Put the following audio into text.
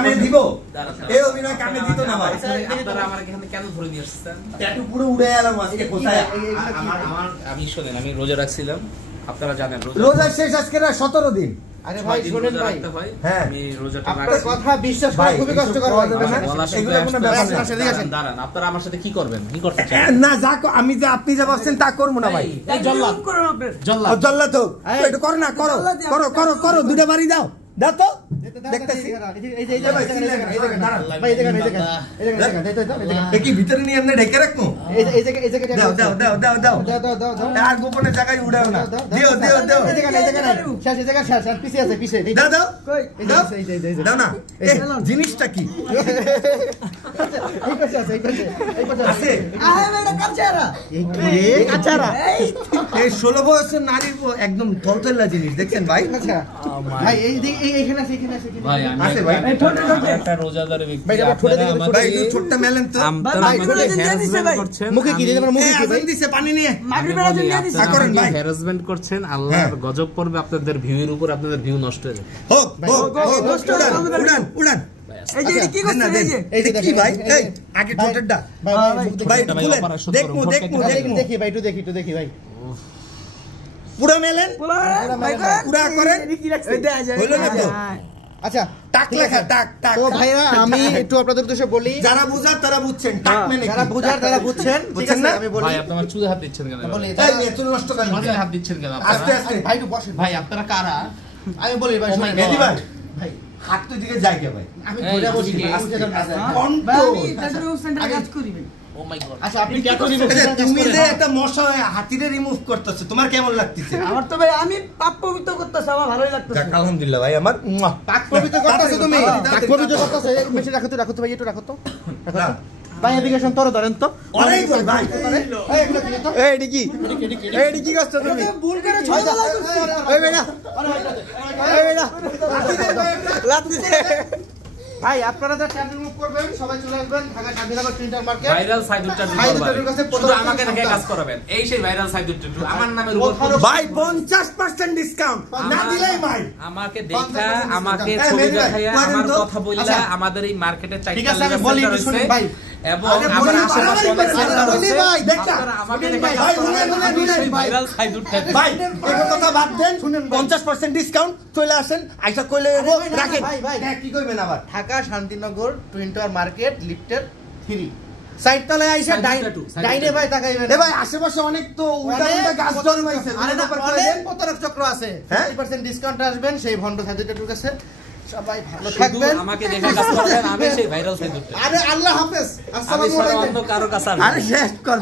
কামে দিব এই অভিনয় কামে দিত না ভাই আপনারা আমার এখানে কেন ধরে নিয়ে আসছেন ট্যাটু পুরো উড়ে গেলাম আজকে কোথায় আমি শুনেন আমি রোজা রাখছিলাম আপনারা জানেন রোজা শেষ আজকে 17 দিন আরে ভাই শুনেন ভাই হ্যাঁ আমি রোজাটা আপনার কথা বিশ্বাস করা খুবই কষ্টকর হবে না এগুলো কোনো ব্যাপার না দাঁড়ান আপনারা আমার সাথে কি করবেন কি করতে চান না যা আমি যে আপনি যা ভাবছেন তা করব না ভাই এই জল্লাদ করুন আপনি জল্লাদ হোক একটু করো না করো করো করো করো দুটো বাড়ি দাও দাও তো দেখতেছি কি ভিতরে নিয়ে এমনি ঢেকে রাখবো দাও দাও দাও দাও দাও আর গোপনে জায়গায় উড়াও না দিও দিও দিও দাও দাও দাও না জিনিসটা কি আছে এই 16 বছরের নারীর একদম থলথলা জিনিস দেখছেন ভাই ভাই এইখানে আছে এখানে আছে ভাই আমি আছে ভাই একটা রোজাদার ব্যক্তি ভাই আমার ঠোঁটে দেখে ভাই এই ছোটটা মেলেন তো ভাই মুখে কি দিতে মুখে কি ভাই দিছে পানি নিয়ে মাগরিবের জন্য দিয়ে দিছে করেন ভাই হ্যারাসমেন্ট করছেন আল্লাহর গজব পড়বে আপনাদের ভিউয়ের উপর আপনাদের ভিউ নষ্ট হয়ে যাবে হোক হোক নষ্ট উড়ান উড়ান এই যে কি করছেন এই যে কি ভাই এই আগে ঠোঁটেরটা ভাই দেখমু দেখমু দেখমু দেখি ভাই একটু দেখি ভাই পুরো মেলেন পুরা করেন হলো না তো আচ্ছা টাক লেখা টাক টাক তো ভাইরা আমি একটু আপনাদের উদ্দেশ্যে বলি যারা বুঝার তারা বুঝছেন টাক মানে যারা বুঝার তারা বুঝছেন ঠিক আছে আমি বলি ভাই আপনারা চুলে হাত দিচ্ছেন কেন বলি এই চুল নষ্ট করেন মাথায় হাত দিচ্ছেন কেন আস্তে আপনারা আস্তে ভাই একটু বসেন ভাই আপনারা কারা আমি বলি ভাই শুনেন মেহেদী ভাই ভাই হাত তো দিকে যাই কে ভাই আমি ধরে বসি ও মাই গড আচ্ছা আপনি কি করেন তুমি যে একটা মশা হাতিরে রিমুভ করতেছো তোমার কেমন লাগতেছে আমার তো ভাই আমি পাপ পবিত্র করতেছি আমার ভালোই লাগতেছে আলহামদুলিল্লাহ ভাই আমার পাক পবিত্র করতেছো তুমি পাক পবিত্র করতেছো এই মেশিন রাখো তো ভাই একটু রাখো তো ভাই এদিকে শুন তোর ধরেন তো অনেক বল ভাই এই এগুলো কি তো এই ডিকি এই কি করছো তুমি ভুল করে ছয় দলা করছি এই বেটা এই বেটা লাত্তি ভাই আপনারা যা চ্যানেল মুভ করবেন সবাই চলে আসবেন ঢাকা স্বাধীনগর প্রিন্টার মার্কেট ভাইরাল সাইদুরটা শুধু আমাকে দেখে কাজ করাবেন এই সেই ভাইরাল সাইদুরটা আমার নামের উপর ভাই 50% ডিসকাউন্ট না দিলেই ভাই আমাকে দেখা আমাকে ছবি দেখাইয়া আমার কথা বললা আমাদের এই মার্কেটে ঠিক চাইটা আছে আমি বলি শুনুন ভাই এবং আমার আশেপাশে অনেক সেন্টার আছে ভাই দেখা আপনারা আমাকে দেখে ভাই শুনেন ভাইরাল সাইদুরটা ভাই এই কথা বাদ দেন শুনেন 50% ডিসকাউন্ট চলে আসেন আইসা কইলে রাখেন ভাই কি কইবেন আবার Dhaka Shantinagar printer market lifted 3 side তলায় আইসা ডাইনে ভাই তাকাইবেন এ ভাই আশেপাশে অনেক তো উল্টা উল্টা গাছ জন্মাইছে আরে না অনেক প্রতারক চক্র আছে হ্যাঁ? 50% ডিসকাউন্ট আসবেন সেই ভন্ড সাইদুরটা ঢুকেছে সবাই ভালো শুধু থাকবেন আমাকে দেখে কাজ করবেন আমি সেই ভাইরাল সাইদুরটা আরে আল্লাহ হাফেজ আমি আসসালামু ছাড়া আলাইকুম অন্য কারো কাছে আরে শেষ কর